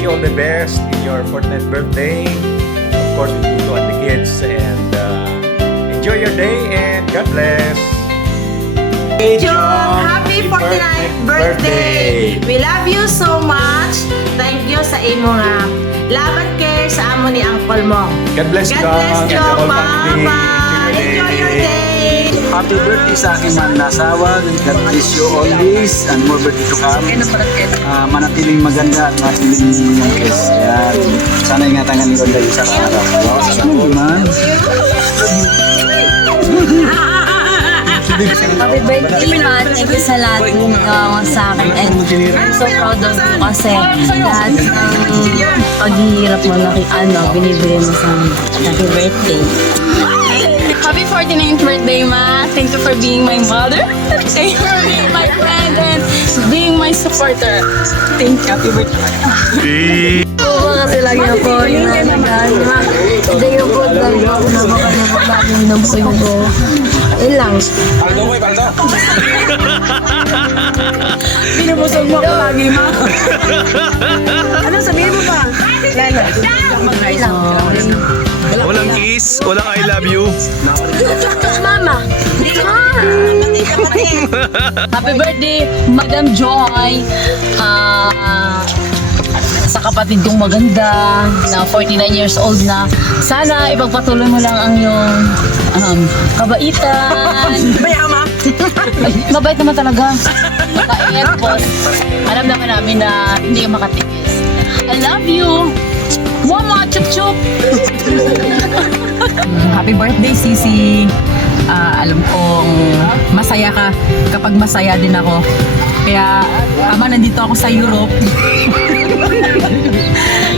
wish you all the best in your 49th birthday. Of course, with you and the kids. And enjoy your day and God bless. Hey, John, happy 49th birthday! We love you so much. Thank you sa imo nga love and care sa amo ni Uncle mo. God bless, God bless and the John. whole family. Bye-bye. Enjoy your day. Happy birthday sa aking mahal na asawa. God bless you always and more birthday to come. Manatiling maganda at manatiling yes. Kaya sana ingatan ka ni Lord lagi sa araw. Sana naman. Happy birthday, Pat. Thank you sa lahat ng gawa sa akin. And I'm so proud of you kasi lahat ng paghihirap mo, binibigay mo sa happy birthday. Happy 49th birthday, Ma. Thank you for being my mother. Thank you for being my friend and being my supporter. Thank you. Happy birthday. Oo, kasi lagi ako inalagaan. Hindi yung po dahil ako na baka lagi ng puyo ko. Yun lang. Binubusog mo ako lagi, Ma. Ano sabihin mo pa? Lala. Walang kiss, walang I love you. Mama! Happy birthday, Madam Joy. Sa kapatid kong maganda na 49 years old na. Sana ipagpatuloy mo lang ang iyong kabaitan. Bayama. Ay, mabait naman talaga. Maka-air boss. Alam naman namin na hindi ka makatiis. I love you. Mama, chup-chup. Happy birthday, Sisi. Alam kong masaya ka kapag masaya din ako. Kaya, ama, nandito ako sa Europe.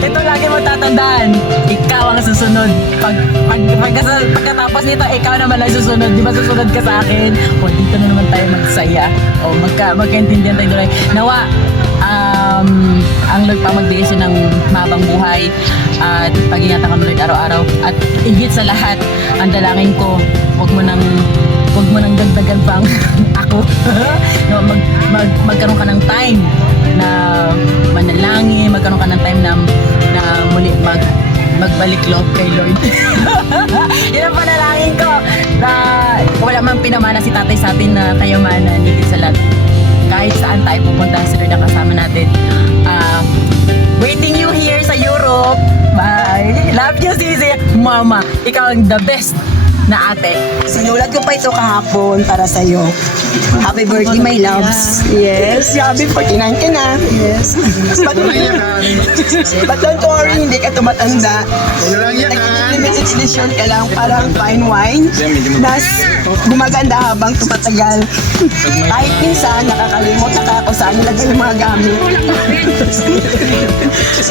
Ito lagi mo tatandaan. Ikaw ang susunod. Pagkatapos nito, ikaw naman ang susunod. Di ba susunod ka sa akin? O, dito na naman tayo magsaya. O, magkaintindihan tayo doon. Nawa, ang Lord pa magbigay siya ng mabang buhay at pag-ingatan ka Lord araw-araw. At higit sa lahat, ang dalangin ko, huwag mo nang dagdagan pang ako. No, magkaroon ka ng time na manalangin, magkaroon ka ng time na muli magbalik loob kay Lord. Yan ang panalangin ko na wala mang pinamana si tatay sa atin na kayamanan, higit sa lahat. Kahit saan tayo pupunta, si Lord ang kasama natin. Waiting you here sa Europe. Bye! Love you, Sisi! Mama, ikaw ang the best na ate. Sinulat ko pa ito kahapon para sa'yo. Happy birthday, my loves. Yes, happy 49 ka na. Yes. But don't worry, hindi ka tumatanda. Limited edition ka lang, parang fine wine. Nas, gumaganda habang tumatagal. Kahit minsan, nakakalimot na kung saan nilagay yung mga gamit.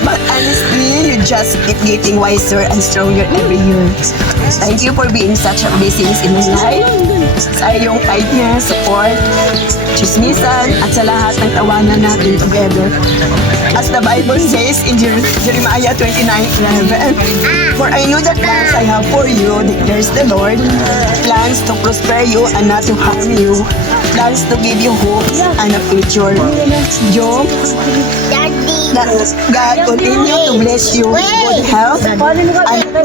But honestly, you just keep getting wiser and stronger every year. Thank you for being such a blessings in my life. Sa iyong kindness, support, chismisan, at sa lahat ng tawanan natin together. As the Bible says in Jeremiah 29:11, for I know the plans I have for you, declares the Lord, plans to prosper you and not to harm you, plans to give you hope and a future. Job, God continue to bless you with good health and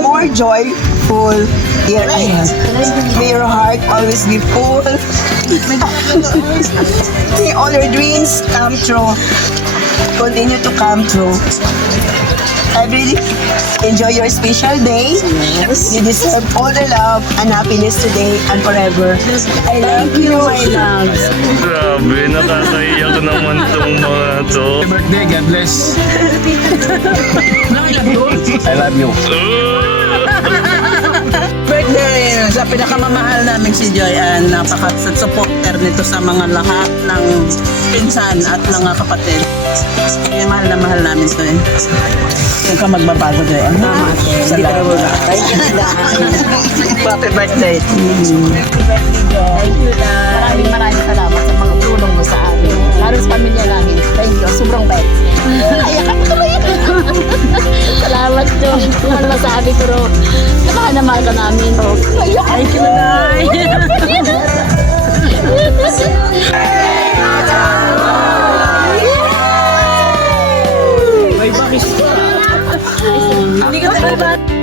more joyful year ahead. May your heart always be full. May all your dreams come true. Continue to come true. Every enjoy your special day. You deserve all the love and happiness today and forever. I love you, my loves. Grabe, nakakaiyak naman tong mga to. Happy birthday, God bless. I love you. Birthday sa pinakamamahal namin si Joy, napaka-supporter nito sa mga lahat ng pinsan at mga kapatid. Kaya mahal na mahal namin ito eh. Huwag ka magbabago Joy. Salamat. Happy birthday. Thank you, Dad. Maraming salamat sa mga tulong mo sa amin. Lalo sa pamilya namin. Thank you. Sobrang bait. Ayakan ka ba yun? Salamat to. Kung ano masabi pero naman ka namin. Thank you, Nay. May bakit? Bye-bye!